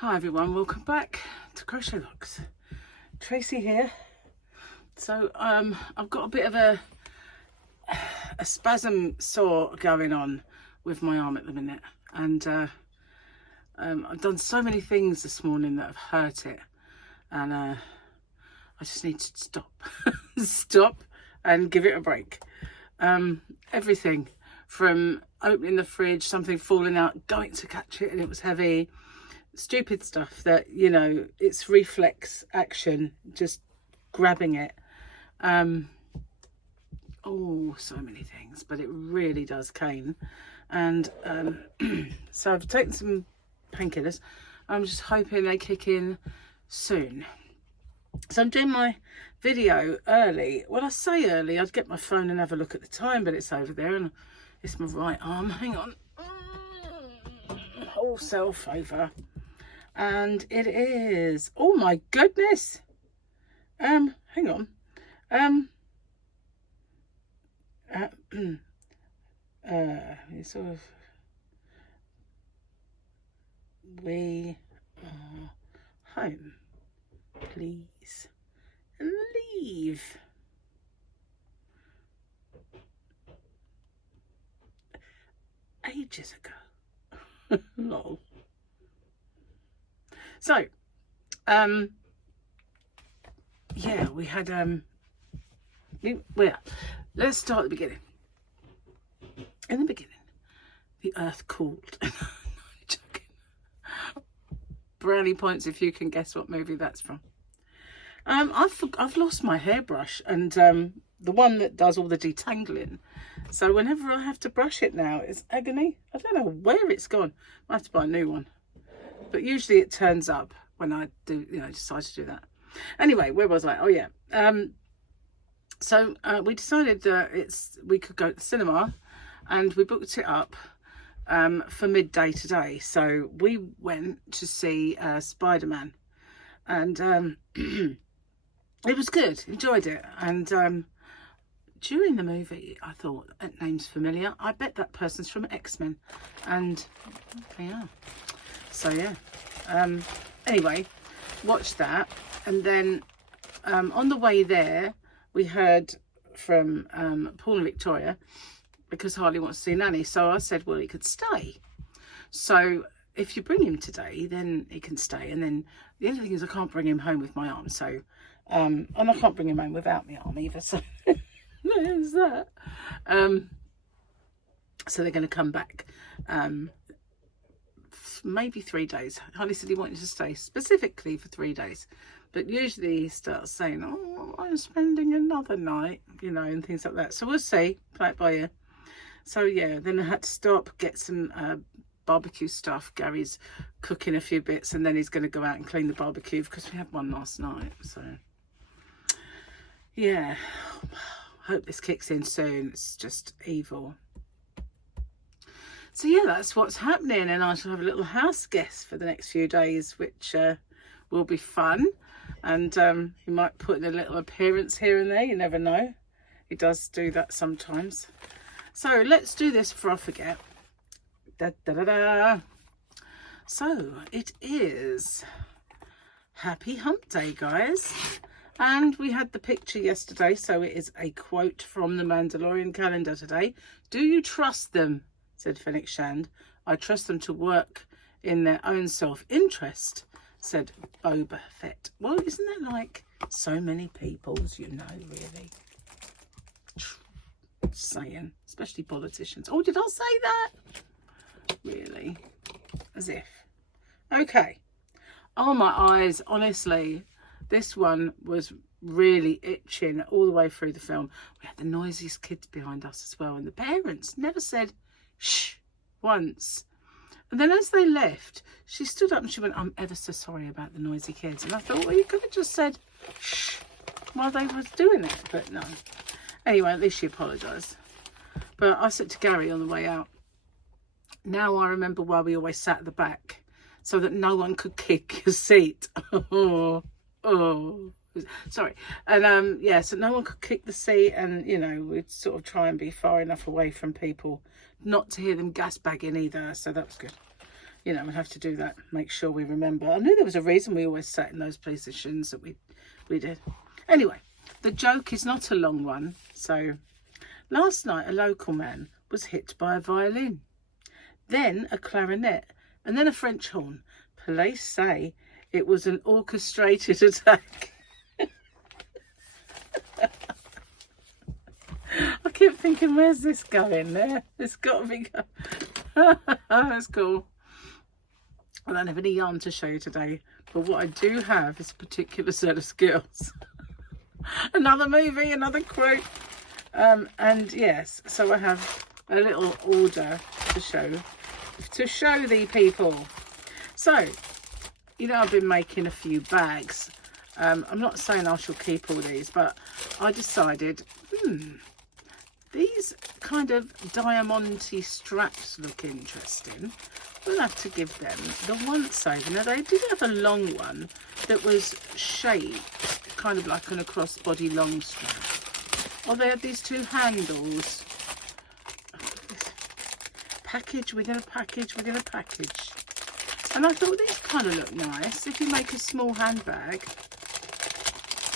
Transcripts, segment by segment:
Hi everyone, welcome back to Crochet Rocks. Tracy here. So I've got a bit of a spasm sore going on with my arm at the minute, and I've done so many things this morning that have hurt it, and I just need to stop and give it a break. Everything from opening the fridge, something falling out, going to catch it and it was heavy, stupid stuff that, you know, it's reflex action, just grabbing it. Oh, so many things, but it really does cane. And so I've taken some painkillers. I'm just hoping they kick in soon. So I'm doing my video early. When I say early, I'd get my phone and have a look at the time, but it's over there and it's my right arm. Hang on. Whole self over. And it is, oh my goodness. Hang on. It's sort of, we are home. Please leave. Ages ago. Lol. So, yeah, we had, well, let's start at the beginning. In the beginning, the earth cooled. No, joking. Brownie points if you can guess what movie that's from. I've lost my hairbrush, and the one that does all the detangling. So whenever I have to brush it now, it's agony. I don't know where it's gone. I have to buy a new one. But usually it turns up when I do, you know, decide to do that. Anyway, where was I? Oh yeah. So we decided we could go to the cinema, and we booked it up for midday today. So we went to see Spider-Man, and it was good. Enjoyed it. And during the movie, I thought, that name's familiar. I bet that person's from X-Men. And they are. So yeah, anyway, watched that, and then on the way there we heard from Paul and Victoria, because Harley wants to see Nanny. So I said, well, he could stay. So if you bring him today, then he can stay. And then the only thing is I can't bring him home with my arm. So and I can't bring him home without my arm either. So there's that. So they're going to come back. Maybe 3 days. Harley said he wanted to stay specifically for 3 days, but usually he starts saying, oh, I'm spending another night, you know, and things like that. So we'll see, play it by ear. So yeah, then I had to stop, get some barbecue stuff. Gary's cooking a few bits, and then he's going to go out and clean the barbecue because we had one last night. So yeah, hope this kicks in soon. It's just evil. So yeah, that's what's happening, and I shall have a little house guest for the next few days, which will be fun. And he might put in a little appearance here and there, you never know. He does do that sometimes. So let's do this before I forget. Da, da, da, da. So it is Happy Hump Day, guys. And we had the picture yesterday, so it is a quote from the Mandalorian calendar today. Do you trust them? Said Fennec Shand. I trust them to work in their own self-interest, said Boba Fett. Well, isn't that like so many people's, you know, really? Saying, especially politicians. Oh, did I say that? Really? As if. Okay. Oh, my eyes, honestly. This one was really itching all the way through the film. We had the noisiest kids behind us as well, and the parents never said shh once. And then as they left, she stood up and she went, I'm ever so sorry about the noisy kids. And I thought, well, you could have just said shh while they were doing it, but no. Anyway, at least she apologised. But I said to Gary on the way out, now I remember why we always sat at the back, so that no one could kick your seat. Sorry. And yeah, so no one could kick the seat, and you know, we'd sort of try and be far enough away from people not to hear them gas bagging either, so that was good. you know, we'll have to do that, make sure we remember. I knew there was a reason we always sat in those positions that we did. Anyway, the joke is not a long one. So last night a local man was hit by a violin, then a clarinet, and then a French horn. Police say it was an orchestrated attack. I keep thinking, where's this going there? It's got to be going. That's cool. I don't have any yarn to show you today, but what I do have is a particular set of skills. Another movie, another crew. And yes, so I have a little order to show the people. So, you know, I've been making a few bags. I'm not saying I shall keep all these, but I decided, these kind of diamante straps look interesting. We'll have to give them the once over. Now, they did have a long one that was shaped kind of like an crossbody long strap. Oh, they had these two handles. Package within a package within a package. And I thought these kind of look nice if you make a small handbag,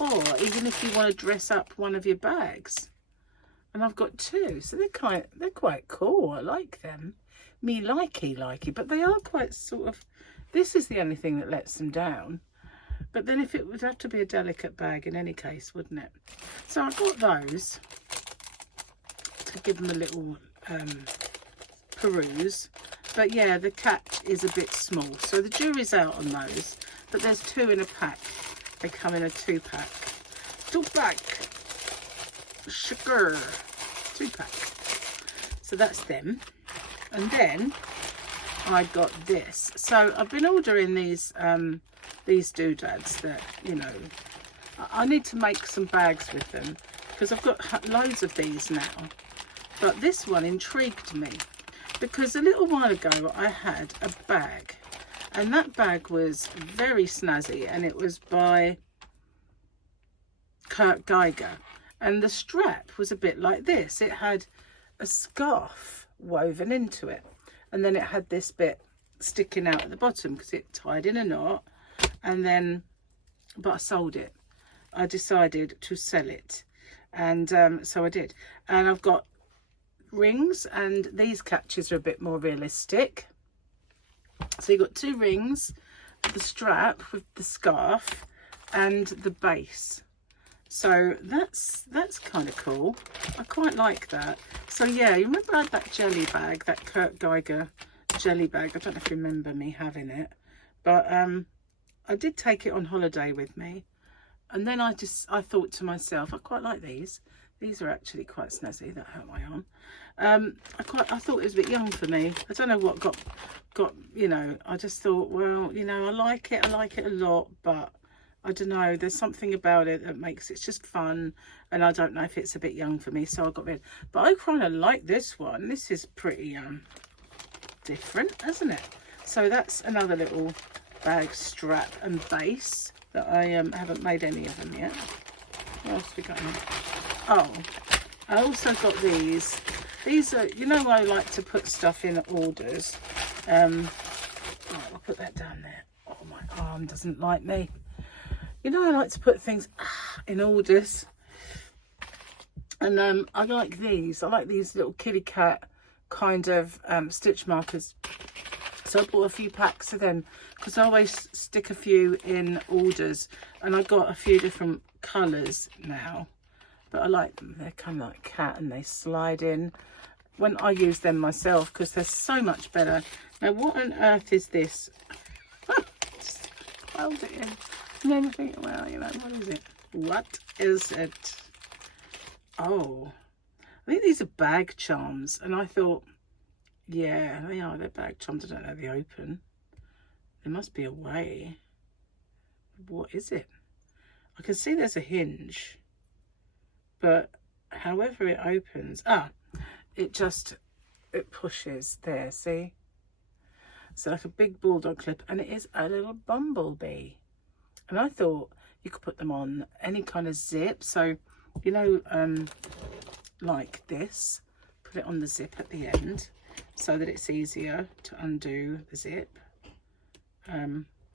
or even if you want to dress up one of your bags. And I've got two, so they're quite cool. I like them. Me likey, but they are quite sort of. This is the only thing that lets them down. But then if it would have to be a delicate bag in any case, wouldn't it? So I got those to give them a little peruse. But yeah, the cat is a bit small, so the jury's out on those. But there's two in a pack. They come in a 2-pack. 2-pack. Sugar. 2-pack. So that's them. And then I got this. So I've been ordering these doodads that, you know, I need to make some bags with them because I've got loads of these now. But this one intrigued me because a little while ago I had a bag, and that bag was very snazzy, and it was by Kurt Geiger, and the strap was a bit like this. It had a scarf woven into it, and then it had this bit sticking out at the bottom because it tied in a knot. And then, but I sold it. I decided to sell it, and so I did. And I've got rings, and these catches are a bit more realistic. So you've got 2 rings, the strap with the scarf, and the base. So that's kind of cool. I quite like that. So yeah, you remember I had that jelly bag, that Kurt Geiger jelly bag. I don't know if you remember me having it, but I did take it on holiday with me, and then I thought to myself, I quite like these. These are actually quite snazzy. That hurt my arm. I thought it was a bit young for me. I don't know what got you know. I just thought, well, you know, I like it a lot, but I don't know. There's something about it that makes it just fun, and I don't know if it's a bit young for me, so I got rid. But I kind of like this one. This is pretty different, isn't it? So that's another little bag strap and base that I haven't made any of them yet. What else have we got in? Oh, I also got these. These are, you know, I like to put stuff in orders. Oh, I'll put that down there. Oh, my arm doesn't like me. You know, I like to put things in orders. And I like these. I like these little kitty cat kind of stitch markers. So I bought a few packs of them because I always stick a few in orders, and I got a few different colours now, but I like them. They're kind of like cat, and they slide in when I use them myself because they're so much better. Now, what on earth is this? Just held it in, and then I think, well, you know, what is it? What is it? Oh, I think these are bag charms, and I thought, yeah, they are. They're bag charms. I don't know they open. There must be a way. What is it? I can see there's a hinge, but however it opens, it pushes there, see? So like a big bulldog clip, and it is a little bumblebee. And I thought you could put them on any kind of zip. So, you know, like this, put it on the zip at the end. so that it's easier to undo the zip.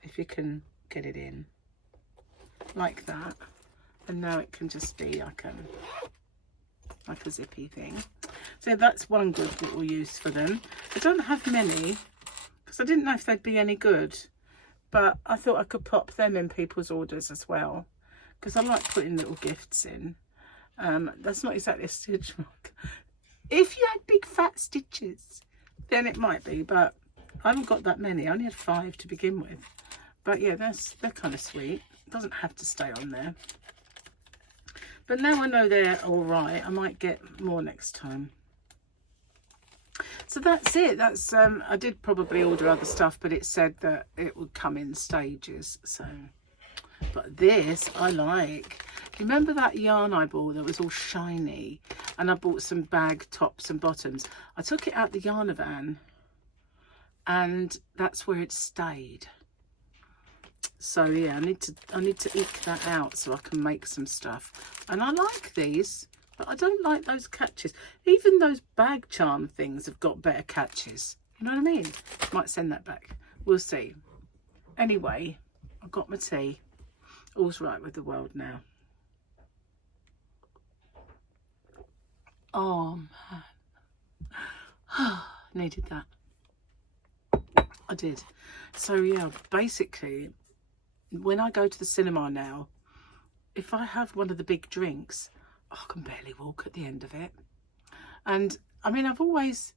If you can get it in like that, and now it can just be like a zippy thing. So that's one good little use for them. I don't have many because I didn't know if they'd be any good, but I thought I could pop them in people's orders as well, because I like putting little gifts in. That's not exactly a stitch mark. If you had big fat stitches, then it might be, but I haven't got that many. I only had 5 to begin with. But yeah, they're kind of sweet. It doesn't have to stay on there. But now I know they're all right, I might get more next time. So that's it. That's I did probably order other stuff, but it said that it would come in stages. So, but this I like. Do you remember that yarn I bought that was all shiny? And I bought some bag tops and bottoms. I took it out the yarn van, and that's where it stayed. So yeah, I need to eke that out so I can make some stuff. And I like these, but I don't like those catches. Even those bag charm things have got better catches. You know what I mean? Might send that back. We'll see. Anyway, I've got my tea. All's right with the world now. Oh man. Needed that. I did. So yeah, basically, when I go to the cinema now, if I have one of the big drinks, I can barely walk at the end of it. And I mean, I've always,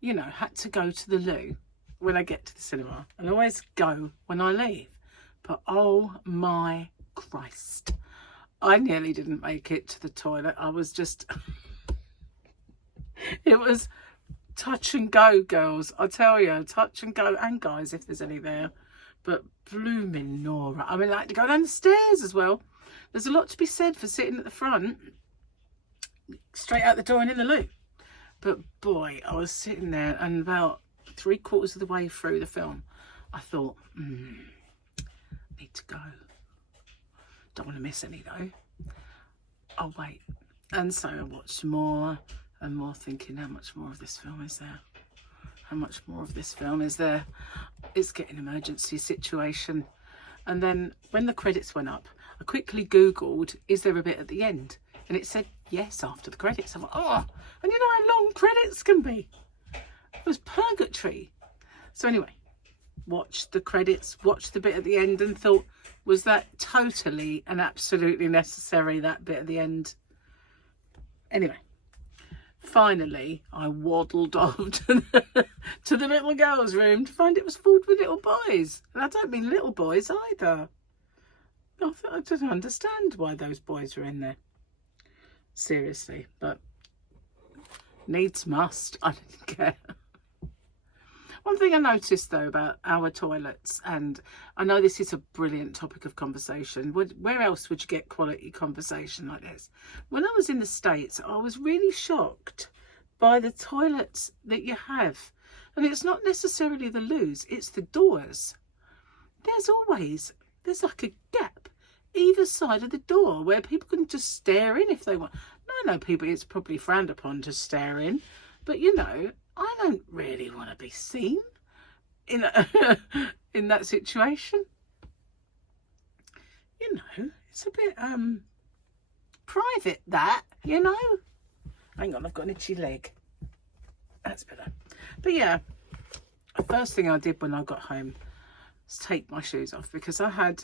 you know, had to go to the loo when I get to the cinema, and I always go when I leave. But oh my Christ, I nearly didn't make it to the toilet. I was just, it was touch and go, girls. I tell you, touch and go, and guys, if there's any there. But blooming Nora. I mean, I had to go down the stairs as well. There's a lot to be said for sitting at the front, straight out the door and in the loo. But boy, I was sitting there, and about 3/4 of the way through the film, I thought, need to go. Don't want to miss any though. I'll wait. And so I watched more and more, thinking, how much more of this film is there? How much more of this film is there? It's getting emergency situation. And then when the credits went up, I quickly Googled, is there a bit at the end? And it said yes after the credits. I'm like, oh, and you know how long credits can be? It was purgatory. So anyway, watched the credits, watched the bit at the end, and thought, was that totally and absolutely necessary, that bit at the end? Anyway, finally, I waddled off to the little girls' room to find it was filled with little boys. And I don't mean little boys either. I didn't understand why those boys were in there. Seriously, but needs must. I didn't care. One thing I noticed though about our toilets, and I know this is a brilliant topic of conversation, where else would you get quality conversation like this? When I was in the States, I was really shocked by the toilets that you have. And it's not necessarily the loos, it's the doors. There's like a gap either side of the door where people can just stare in if they want. Now, I know people, it's probably frowned upon to stare in, but you know, I don't really want to be seen in in that situation. You know, it's a bit private, that, you know. Hang on, I've got an itchy leg. That's better. But yeah, the first thing I did when I got home was take my shoes off, because I had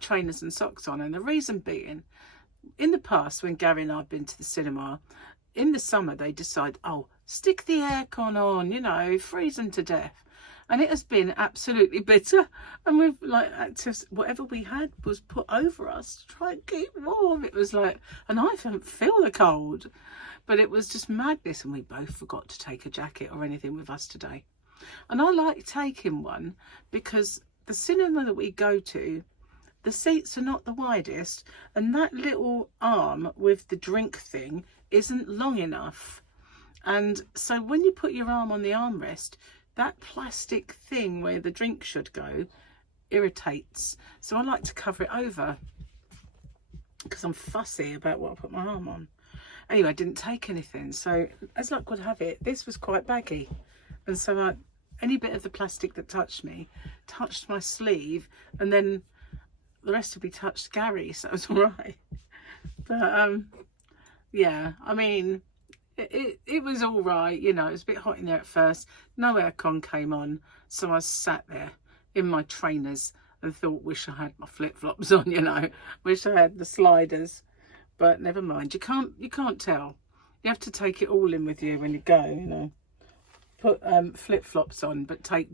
trainers and socks on, and the reason being, in the past when Gary and I had been to the cinema, in the summer they decide, oh, stick the aircon on, you know, freezing to death. And it has been absolutely bitter. And we've like, just whatever we had was put over us to try and keep warm. It was like, and I don't feel the cold, but it was just madness. And we both forgot to take a jacket or anything with us today. And I like taking one because the cinema that we go to, the seats are not the widest, and that little arm with the drink thing isn't long enough. And so when you put your arm on the armrest, that plastic thing where the drink should go irritates. So I like to cover it over because I'm fussy about what I put my arm on. Anyway, I didn't take anything. So as luck would have it, this was quite baggy. And so any bit of the plastic that touched me, touched my sleeve, and then the rest of me touched Gary, so it was all right. But yeah, I mean, it was all right, you know. It was a bit hot in there at first. No aircon came on, so I sat there in my trainers and thought, wish I had my flip-flops on, you know. Wish I had the sliders, but never mind. You can't tell. You have to take it all in with you when you go, you know. Put flip-flops on, but take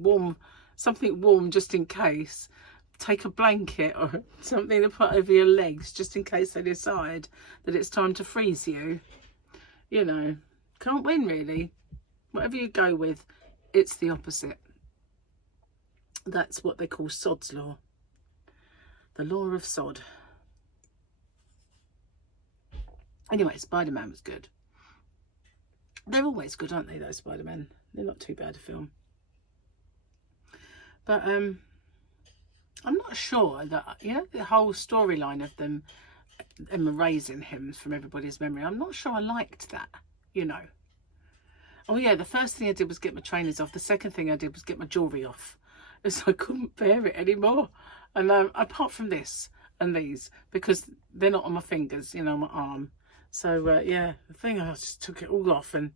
something warm just in case. Take a blanket or something to put over your legs just in case they decide that it's time to freeze you. You know, can't win really. Whatever you go with, it's the opposite. That's what they call Sod's law. The law of Sod. Anyway, Spider-Man was good. They're always good, aren't they, those Spider-Man? They're not too bad a film. But I'm not sure that, you know, the whole storyline of them erasing him from everybody's memory, I'm not sure I liked that, you know. Oh yeah, the first thing I did was get my trainers off. The second thing I did was get my jewellery off. So I couldn't bear it anymore. And apart from this and these, because they're not on my fingers, you know, my arm. So yeah, the thing, I just took it all off and,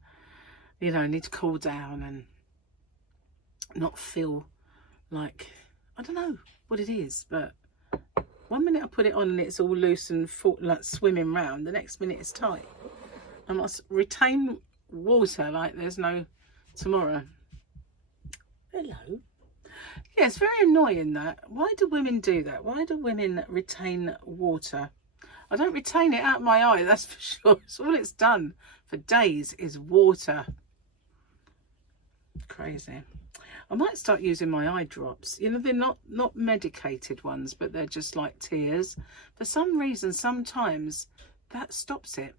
you know, need to cool down and not feel like, I don't know what it is, but one minute I put it on and it's all loose and like swimming round. The next minute it's tight. I must retain water like there's no tomorrow. Hello. Yeah, it's very annoying that. Why do women do that? Why do women retain water? I don't retain it out of my eye, that's for sure. It's all it's done for days is water. Crazy. I might start using my eye drops. You know, they're not medicated ones, but they're just like tears. For some reason, sometimes that stops it.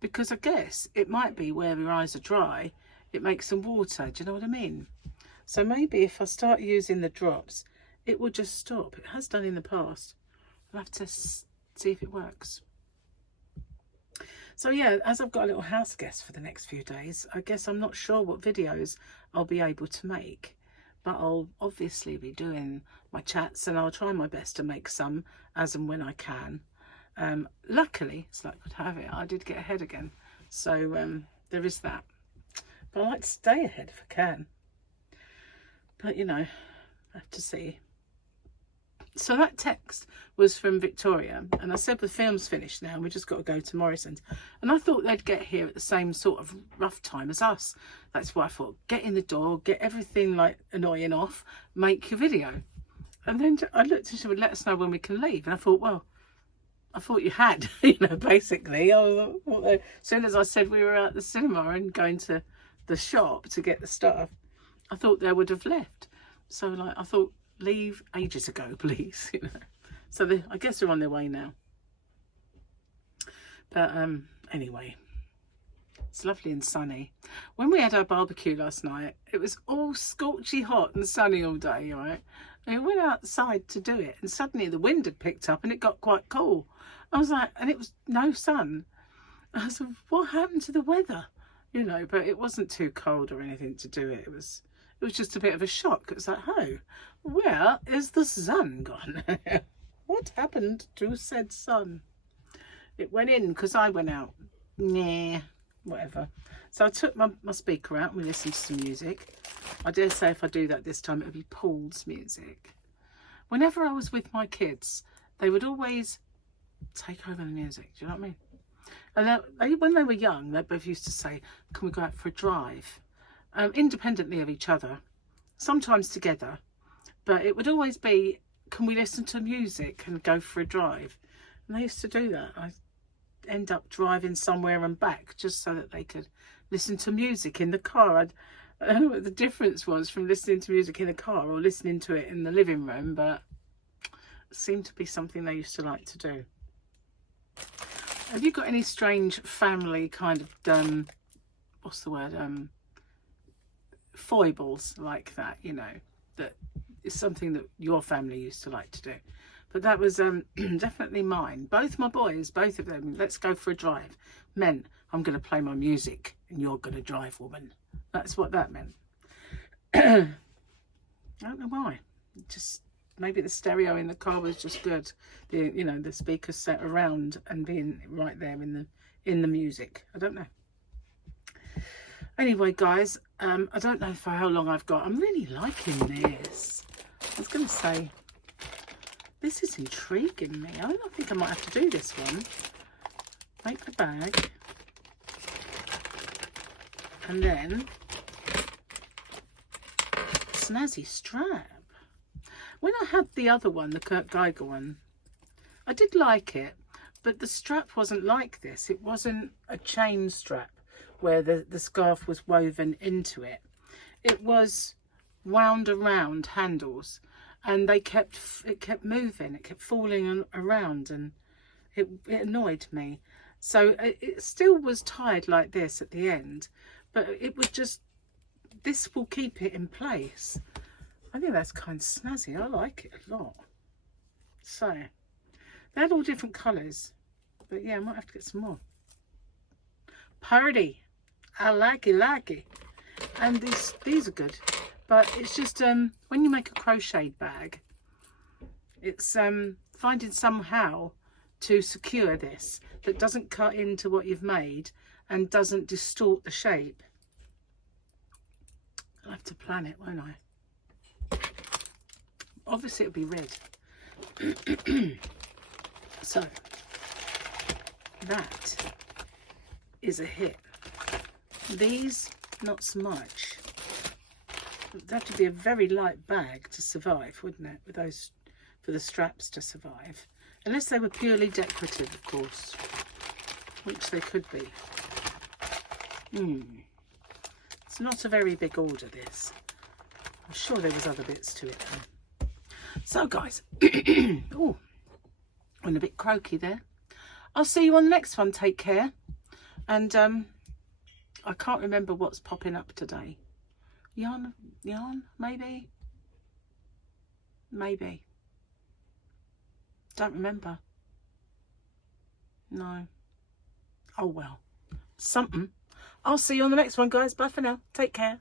Because I guess it might be where your eyes are dry, it makes them water. Do you know what I mean? So maybe if I start using the drops, it will just stop. It has done in the past. I'll have to see if it works. So yeah, as I've got a little house guest for the next few days, I guess I'm not sure what videos I'll be able to make. But I'll obviously be doing my chats and I'll try my best to make some as and when I can. Luckily, as luck would have it, I did get ahead again. So there is that. But I like to stay ahead if I can. But, you know, I have to see. So that text was from Victoria. And I said the film's finished now and we just got to go to Morrison's. And I thought they'd get here at the same sort of rough time as us. That's why I thought, get in the door, get everything like annoying off, make your video. And then I looked and she would let us know when we can leave. And I thought, well, I thought you had, you know, basically. As soon as I said we were at the cinema and going to the shop to get the stuff, I thought they would have left. So like, I thought, leave ages ago, please, you know. So I guess they're on their way now. But anyway, it's lovely and sunny. When we had our barbecue last night, it was all scorchy hot and sunny all day, right? And we went outside to do it and suddenly the wind had picked up and it got quite cool. I was like, and it was no sun. I was like, what happened to the weather? You know, but it wasn't too cold or anything to do it. It was just a bit of a shock. It was like, oh, where is the sun gone? What happened to said sun? It went in because I went out. Nah, whatever. So I took my speaker out and we listened to some music. I dare say if I do that this time, it would be Paul's music. Whenever I was with my kids, they would always take over the music. Do you know what I mean? And when they were young, they both used to say, can we go out for a drive? Independently of each other, sometimes together. But it would always be, can we listen to music and go for a drive? And they used to do that. I end up driving somewhere and back just so that they could listen to music in the car. I don't know what the difference was from listening to music in the car or listening to it in the living room, but it seemed to be something they used to like to do. Have you got any strange family kind of, what's the word, foibles like that, you know, that is something that your family used to like to do? But that was definitely mine. Both my boys, both of them, let's go for a drive, meant I'm going to play my music and you're going to drive, woman. That's what that meant. I don't know why. Just maybe the stereo in the car was just good. You know, the speakers set around and being right there in the music. I don't know. Anyway, guys, I don't know for how long I've got. I'm really liking this. I was going to say, this is intriguing me. I think I might have to do this one. Make the bag. And then snazzy strap. When I had the other one, the Kurt Geiger one, I did like it, but the strap wasn't like this. It wasn't a chain strap where the scarf was woven into it. It was wound around handles, and it kept moving. It kept falling around, and it annoyed me. So it still was tied like this at the end, but it was just, this will keep it in place. I think that's kind of snazzy. I like it a lot. So they had all different colours, but yeah, I might have to get some more. Party, I like it. And these are good, but it's just when you make a crocheted bag, it's finding somehow to secure this that doesn't cut into what you've made and doesn't distort the shape. I'll have to plan it, won't I? Obviously it'll be red. So that is a hit. These, not so much. It'd have to be a very light bag to survive, wouldn't it? With those, for the straps to survive. Unless they were purely decorative, of course. Which they could be. It's not a very big order, this. I'm sure there was other bits to it though. So guys, oh, I'm a bit croaky there. I'll see you on the next one. Take care. And I can't remember what's popping up today. Yarn, maybe. Don't remember. No. Oh well. Something. I'll see you on the next one, guys. Bye for now. Take care.